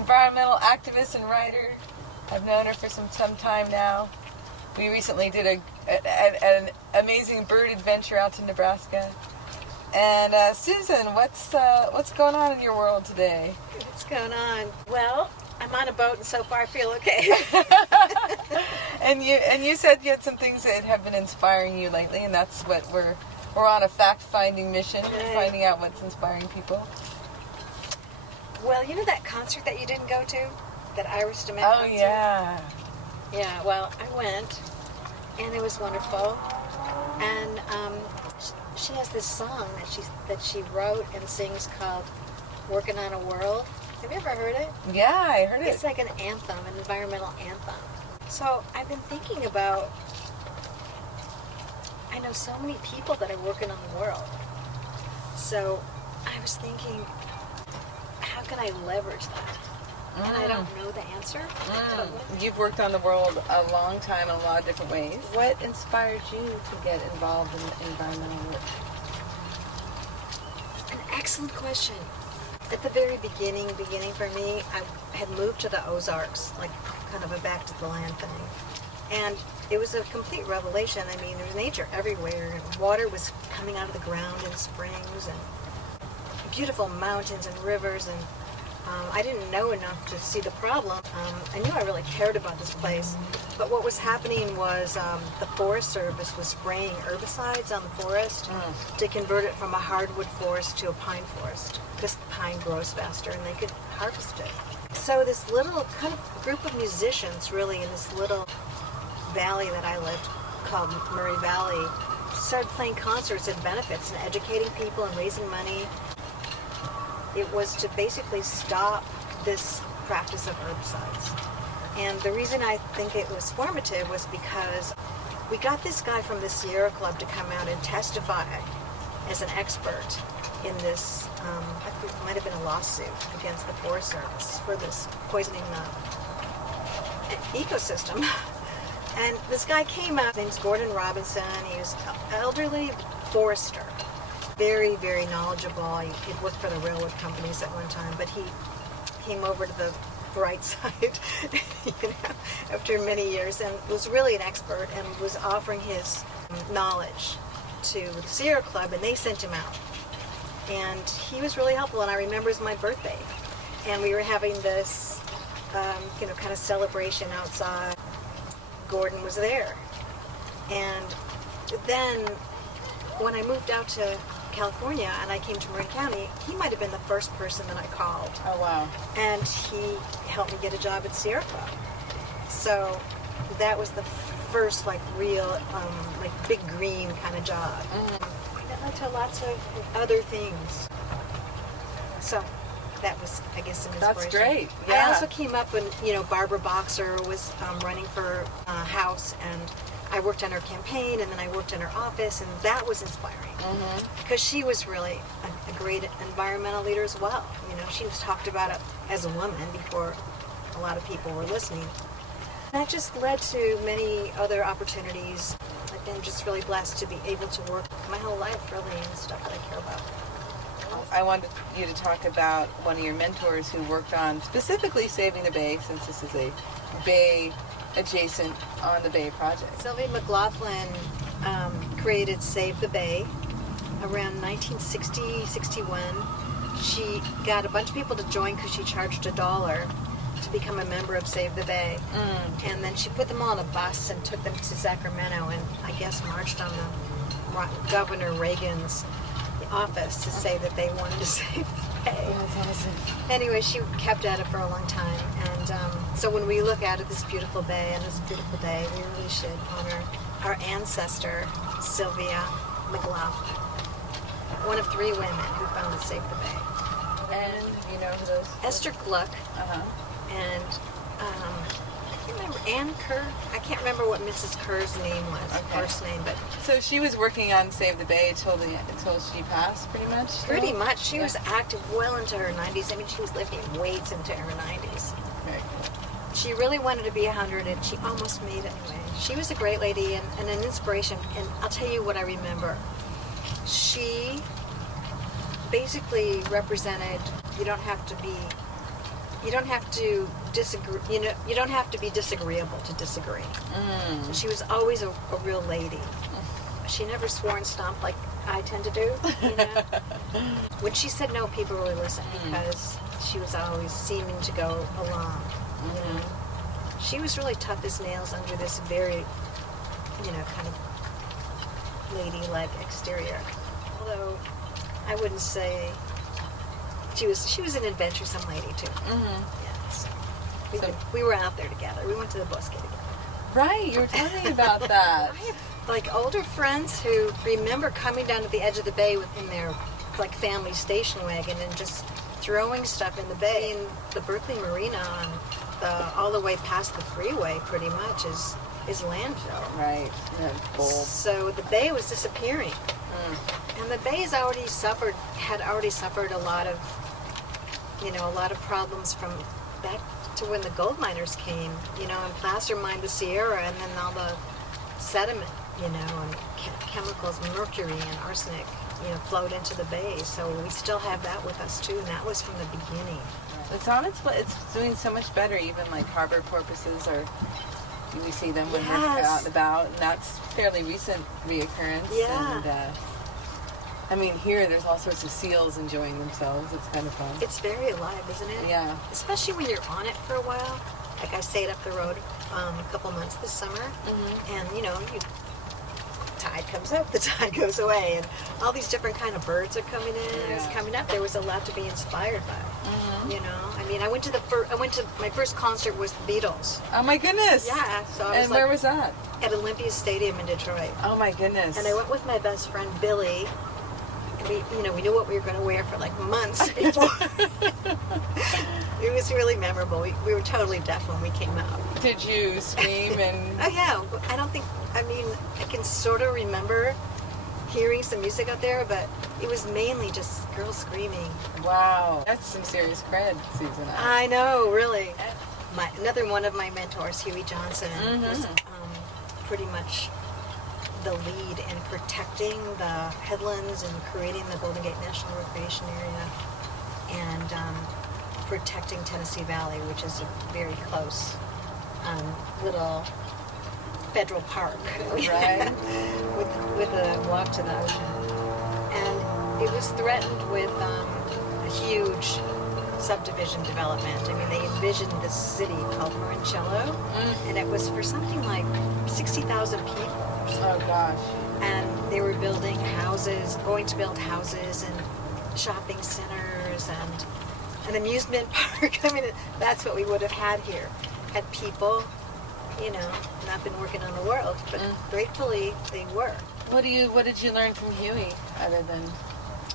environmental activist and writer. I've known her for some time now. We recently did an amazing bird adventure out to Nebraska. And Susan, what's going on in your world today? What's going on? Well, I'm on a boat, and so far I feel okay. And you said you had some things that have been inspiring you lately, and that's what we're on a fact-finding mission, finding out what's inspiring people. Well, you know that concert that you didn't go to, that Ives concert? Oh yeah. Yeah. Well, I went, and it was wonderful. And she has this song that she wrote and sings called "Working on a World." Have you ever heard it? Yeah, I heard it. It's like an anthem, an environmental anthem. So I've been thinking about, I know so many people that are working on the world. So I was thinking, how can I leverage that? And I don't know the answer. You've worked on the world a long time in a lot of different ways. What inspired you to get involved in environmental work? An excellent question. At the very beginning for me, I had moved to the Ozarks, like kind of a back to the land thing. And it was a complete revelation. I mean, there's nature everywhere, and water was coming out of the ground in springs, and beautiful mountains and rivers, and I didn't know enough to see the problem. I knew I really cared about this place, but what was happening was the Forest Service was spraying herbicides on the forest to convert it from a hardwood forest to a pine forest, because pine grows faster and they could harvest it. So this little kind of group of musicians, really, in this little valley that I lived, called Murray Valley, started playing concerts and benefits and educating people and raising money. It was to basically stop this practice of herbicides. And the reason I think it was formative was because we got this guy from the Sierra Club to come out and testify as an expert in this, I think it might have been a lawsuit against the Forest Service for this poisoning the ecosystem. And this guy came out, his name's Gordon Robinson. He was an elderly forester. Very, very knowledgeable. He'd worked for the railroad companies at one time, but he came over to the bright side after many years, and was really an expert and was offering his knowledge to the Sierra Club, and they sent him out. And he was really helpful, and I remember it was my birthday, and we were having this kind of celebration outside. Gordon was there. And then when I moved out to California and I came to Marin County, he might have been the first person that I called. Oh, wow. And he helped me get a job at Sierra Club. So that was the first real big green kind of job. That led to lots of other things. So that was, I guess, some inspiration. That's great. Yeah. I also came up when, Barbara Boxer was running for House, and I worked on her campaign, and then I worked in her office, and that was inspiring. Because she was really a great environmental leader as well. She was talked about as a woman before a lot of people were listening. That just led to many other opportunities. I've been just really blessed to be able to work my whole life, really, in the stuff that I care about. I wanted you to talk about one of your mentors who worked on specifically saving the Bay, since this is a Bay adjacent on the Bay project. Sylvia McLaughlin created Save the Bay around 1960-61. She got a bunch of people to join because she charged $1 to become a member of Save the Bay. And then she put them all on a bus and took them to Sacramento, and I guess marched on the Governor Reagan's office to say that they wanted to save the Bay. That's awesome. Anyway, she kept at it for a long time, and so when we look out at this beautiful bay and this beautiful day, we really should honor our ancestor, Sylvia McLaughlin, one of 3 women who founded Save the Bay. And you know who those? Esther Gluck, and I can't remember, Ann Kerr. I can't remember what Mrs. Kerr's name was, first name, but so she was working on Save the Bay until she passed, pretty much. Pretty much. She was active well into her 90s. I mean, she was lifting weights into her 90s. Very cool. She really wanted to be 100, and she almost made it anyway. She was a great lady and an inspiration, and I'll tell you what I remember. She basically represented, you don't have to be you don't have to disagree. You don't have to be disagreeable to disagree. So she was always a real lady. She never swore and stomped like I tend to do. When she said no, people really listened because she was always seeming to go along. She was really tough as nails under this very, kind of ladylike exterior. Although I wouldn't say she was an adventuresome lady too. Yeah, so we were out there together. We went to the Bosque together. Right, you were telling me about that. I have older friends who remember coming down to the edge of the bay in their family station wagon and just throwing stuff in the bay. And the Berkeley Marina all the way past the freeway pretty much is landfill. Right. Yeah, cold. So the bay was disappearing. And the bay had already suffered a lot of problems from back to when the gold miners came, and placer mined the Sierra, and then all the sediment, and chemicals, mercury and arsenic, flowed into the bay. So we still have that with us too, and that was from the beginning. It's doing so much better, even like harbor porpoises we see them when they're out and about, and that's fairly recent reoccurrence. Yeah. And here there's all sorts of seals enjoying themselves. It's kind of fun. It's very alive, isn't it? Yeah. Especially when you're on it for a while. Like I stayed up the road a couple months this summer, and tide comes up, the tide goes away, and all these different kind of birds are coming in. It's coming up. There was a lot to be inspired by. I went to my first concert was the Beatles. Oh my goodness. Yeah. So where was that? At Olympia Stadium in Detroit. Oh my goodness. And I went with my best friend Billy. We knew what we were going to wear for months before. It was really memorable. We were totally deaf when we came out. Did you scream and? Oh yeah. I can sort of remember hearing some music out there, but it was mainly just girls screaming. Wow, that's some serious cred, Susan. I know, really. Another one of my mentors, Huey Johnson, was pretty much the lead in protecting the headlands and creating the Golden Gate National Recreation Area and protecting Tennessee Valley, which is a very close little federal park, right? with a walk to the ocean. And it was threatened with a huge subdivision development. They envisioned this city called Marincello, and it was for something like 60,000 people. Oh gosh. And they were going to build houses and shopping centers and an amusement park. That's what we would have had here. Had people, not been working on the world, but gratefully they were. What did you learn from Huey other than?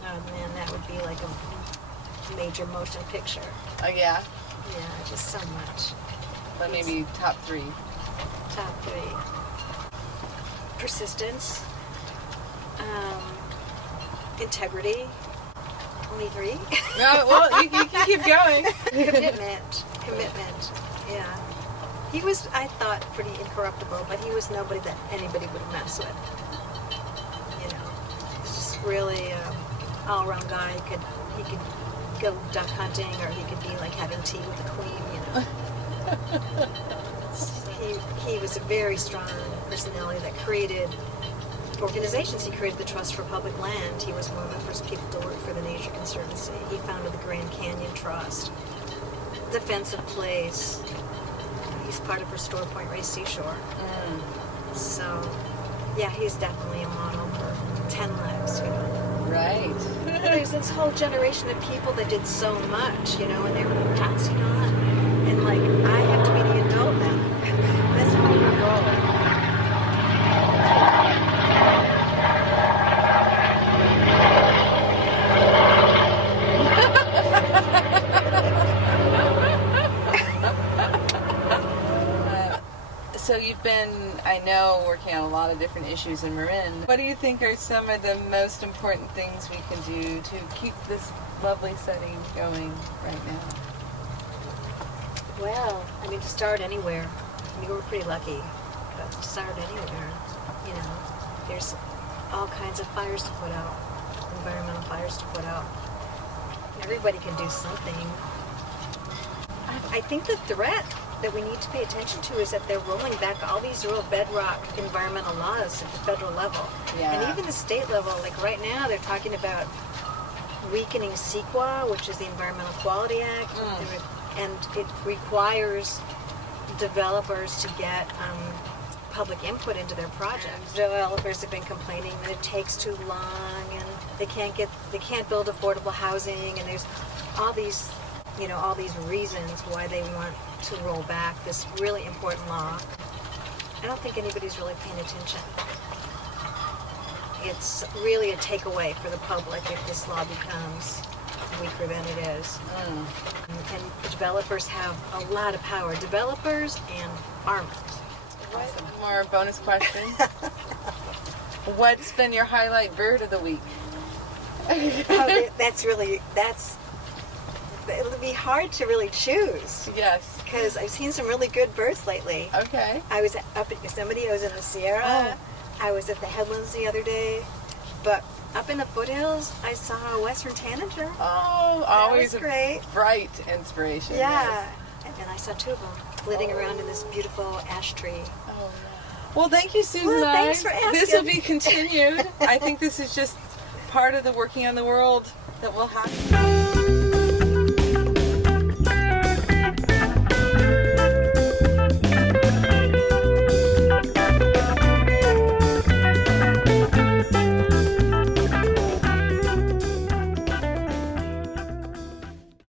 Oh man, that would be like a major motion picture. Oh yeah? Yeah, just so much. But maybe top three. Top three. Persistence. Integrity. Only three. No, well, you can keep going. Commitment. Yeah. He was, I thought, pretty incorruptible, but he was nobody that anybody would mess with. He's just really all-around guy. He could go duck hunting, or he could be like having tea with the queen. He was a very strong personality that created organizations. He created the Trust for Public Land. He was one of the first people to work for the Nature Conservancy. He founded the Grand Canyon Trust. Defensive Place. He's part of Restore Point Ray Seashore. So, yeah, he's definitely a model for 10 lives, Right. There's this whole generation of people that did so much, and they were passing on. And, I have to be the adult now. That's how we roll. So you've been, I know, working on a lot of different issues in Marin. What do you think are some of the most important things we can do to keep this lovely setting going right now? Well, to start anywhere. We're pretty lucky, but to start anywhere, there's all kinds of fires to put out, environmental fires to put out. Everybody can do something. I think the threat that we need to pay attention to is that they're rolling back all these real bedrock environmental laws at the federal level. Yeah. And even the state level, like right now they're talking about weakening CEQA, which is the Environmental Quality Act, and it requires developers to get public input into their projects. Developers have been complaining that it takes too long and they can't build affordable housing, and there's all these reasons why they want to roll back this really important law. I don't think anybody's really paying attention. It's really a takeaway for the public if this law becomes weaker than it is. And developers have a lot of power. Developers and farmers. Awesome. More bonus question. What's been your highlight bird of the week? It'll be hard to really choose. Yes. Because I've seen some really good birds lately. Okay. I was up at Yosemite, I was in the Sierra, I was at the Headlands the other day, but up in the foothills, I saw a western tanager. Oh, That always was great. a bright inspiration. Yeah. Yes. And I saw two of them flitting around in this beautiful ash tree. Oh, yeah. Well, thank you, Susan. Well, thanks for asking. This will be continued. I think this is just part of the working on the world that will happen.